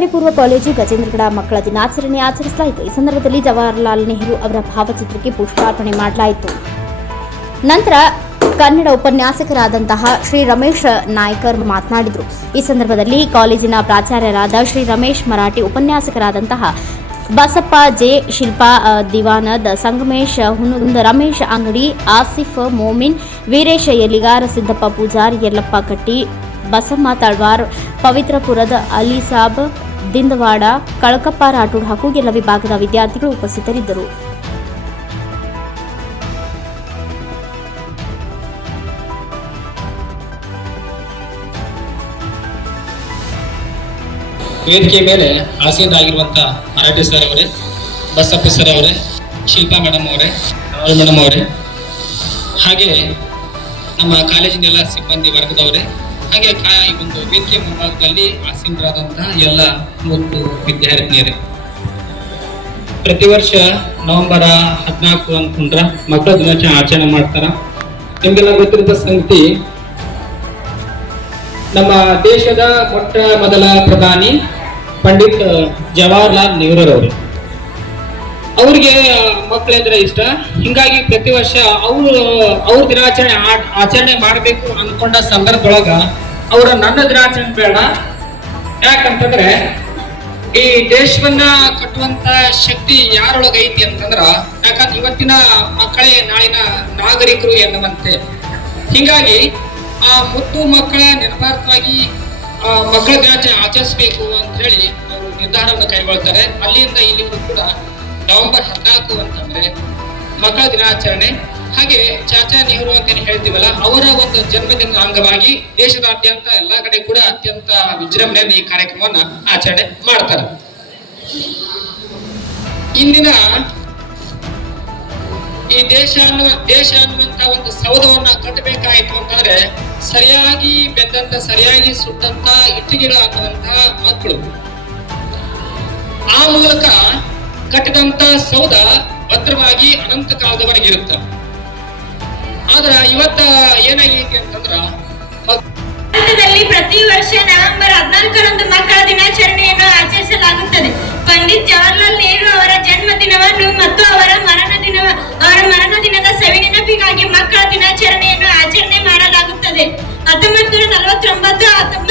ಪದವಿ ಪೂರ್ವ ಕಾಲೇಜು ಗಜೇಂದ್ರಗಡ ಮಕ್ಕಳ ದಿನಾಚರಣೆ ಆಚರಿಸಲಾಯಿತು. ಈ ಸಂದರ್ಭದಲ್ಲಿ ಜವಾಹರಲಾಲ್ ನೆಹರು ಅವರ ಭಾವಚಿತ್ರಕ್ಕೆ ಪುಷ್ಪಾರ್ಪಣೆ ಮಾಡಲಾಯಿತು. ನಂತರ ಕನ್ನಡ ಉಪನ್ಯಾಸಕರಾದಂತಹ ಶ್ರೀ ರಮೇಶ್ ನಾಯ್ಕರ್ ಮಾತನಾಡಿದರು. ಈ ಸಂದರ್ಭದಲ್ಲಿ ಕಾಲೇಜಿನ ಪ್ರಾಚಾರ್ಯರಾದ ಶ್ರೀ ರಮೇಶ್ ಮರಾಠಿ, ಉಪನ್ಯಾಸಕರಾದಂತಹ ಬಸಪ್ಪ ಜೆ, ಶಿಲ್ಪಾ ದಿವಾನದ್, ಸಂಗಮೇಶ್ ಹುನುಂದ, ರಮೇಶ್ ಅಂಗಡಿ, ಆಸಿಫ್ ಮೋಮಿನ್, ವೀರೇಶ ಯಲಿಗಾರ್, ಸಿದ್ದಪ್ಪ ಪೂಜಾರ್, ಯಲ್ಲಪ್ಪ ಕಟ್ಟಿ, ಬಸಮ್ಮ ತಳ್ವಾರ್, ಪವಿತ್ರಪುರದ ಅಲಿಸಾಬ್, ದಿಂದವಾಡ, ಕಳಕಪ್ಪ ರಾಠೋಡ್ ಹಾಗೂ ಎಲ್ಲ ವಿಭಾಗದ ವಿದ್ಯಾರ್ಥಿಗಳು ಉಪಸ್ಥಿತರಿದ್ದರು. ವೇದಿಕೆ ಮೇಲೆ ಆಸೀನರಾಗಿರುವಂತಹ ಮರಾಠಿ ಸರ್ ಅವರೇ, ಬಸಪ್ಪ ಸರ್ ಅವರೇ, ಶಿಲ್ಪಾ ಮೇಡಮ್ ಅವರೇ, ಮೇಡಮ್ ಅವರೇ, ಹಾಗೆ ನಮ್ಮ ಕಾಲೇಜಿನೆಲ್ಲ ಸಿಬ್ಬಂದಿ ವರ್ಗದವರೇ, ಹಾಗೆ ಈ ಒಂದು ವೇದಿಕೆ ಮುಂಭಾಗದಲ್ಲಿ ಆಸೀನರಾದಂತಹ ಎಲ್ಲ ಮೂವತ್ತು ವಿದ್ಯಾರ್ಥಿನಿಯರೇ, ಪ್ರತಿ ವರ್ಷ ನವೆಂಬರ್ 14 ಅನ್ಕೊಂಡ್ರ ಮಕ್ಕಳ ದಿನಾಚರಣೆ ಆಚರಣೆ ಮಾಡ್ತಾರ. ನಿಮ್ಗೆಲ್ಲ ಗೊತ್ತಿರುವ ಸಂಗತಿ, ನಮ್ಮ ದೇಶದ ಮೊಟ್ಟ ಮೊದಲ ಪ್ರಧಾನಿ ಪಂಡಿತ್ ಜವಾಹರಲಾಲ್ ನೆಹರೂರವರು, ಅವ್ರಿಗೆ ಮಕ್ಕಳೆಂದ್ರೆ ಇಷ್ಟ. ಹಿಂಗಾಗಿ ಪ್ರತಿ ವರ್ಷ ಅವ್ರ ದಿನಾಚರಣೆ ಆಚರಣೆ ಮಾಡಬೇಕು ಅನ್ಕೊಂಡ ಸಂದರ್ಭದೊಳಗ ನನ್ನ ದಿನಾಚರಣೆ ಬೇಡ, ಯಾಕಂತಂದ್ರೆ ಈ ದೇಶವನ್ನ ಕಟ್ಟುವಂತ ಶಕ್ತಿ ಯಾರೊಳಗ ಐತಿ ಅಂತಂದ್ರ, ಯಾಕಂದ್ರೆ ಇವತ್ತಿನ ಮಕ್ಕಳೇ ನಾಳಿನ ನಾಗರಿಕರು ಎನ್ನುವಂತೆ. ಹಿಂಗಾಗಿ ಆ ಮುದ್ದು ಮಕ್ಕಳ ನೆನಪಾರ್ಥವಾಗಿ ಮಕ್ಕಳ ದಿನಾಚರಣೆ ಆಚರಿಸಬೇಕು ಅಂತ ಹೇಳಿ ಅವರು ನಿರ್ಧಾರವನ್ನು ಕೈಗೊಳ್ತಾರೆ. ಅಲ್ಲಿಂದ ಇಲ್ಲಿಗೂ ಕೂಡ ನವೆಂಬರ್ 14 ಅಂತಂದ್ರೆ ಮಕ್ಕಳ ದಿನಾಚರಣೆ. ಹಾಗೆ ಚಾಚಾ ನೆಹರು ಅಂತ ಹೇಳ್ತೀವಲ್ಲ, ಅವರ ಒಂದು ಜನ್ಮದಿನದ ಅಂಗವಾಗಿ ದೇಶದಾದ್ಯಂತ ಎಲ್ಲಾ ಕಡೆ ಕೂಡ ಅತ್ಯಂತ ವಿಜೃಂಭಣೆಯಿಂದ ಈ ಕಾರ್ಯಕ್ರಮವನ್ನ ಆಚರಣೆ ಮಾಡ್ತಾರೆ. ಇಂದಿನ ಈ ದೇಶ ಅನ್ನುವಂತ ಒಂದು ಸೌಧವನ್ನ ಕಟ್ಟಬೇಕಾಯಿತು ಅಂತಂದ್ರೆ ಸರಿಯಾಗಿ ಬೆಂದಂತ, ಸರಿಯಾಗಿ ಸುಟ್ಟಂತ ಇಟ್ಟಿಗೆಗಳಾಗುವಂತಹ ಮಕ್ಕಳು, ಆ ಮೂಲಕ ಕಟ್ಟಿದಂತ ಸೌಧ ಭದ್ರವಾಗಿ ಅನಂತ ಕಾಲದವರೆಗೆ ಇರುತ್ತೆ. ಆದ್ರ ಇವತ್ತ ಏನಾಗೈತಿ ಅಂತಂದ್ರ, ಭಾರತದಲ್ಲಿ ಪ್ರತಿ ವರ್ಷ ನವೆಂಬರ್ 14ರಂದು ಮಕ್ಕಳ ದಿನಾಚರಣೆಯನ್ನು ಆಚರಿಸಲಾಗುತ್ತದೆ. ಪಂಡಿತ್ ಜವಾಹರಲಾಲ್ ನೆಹರು ಅವರ ಜನ್ಮ ದಿನವನ್ನು ಮತ್ತು ಅವರ ಮರಣ ದಿನದ ಸವಿನೆನಪಿಗಾಗಿ ಮಕ್ಕಳ ದಿನಾಚರಣೆಯನ್ನು ಆಚರಣೆ ಮಾಡಲಾಗುತ್ತದೆ. 1949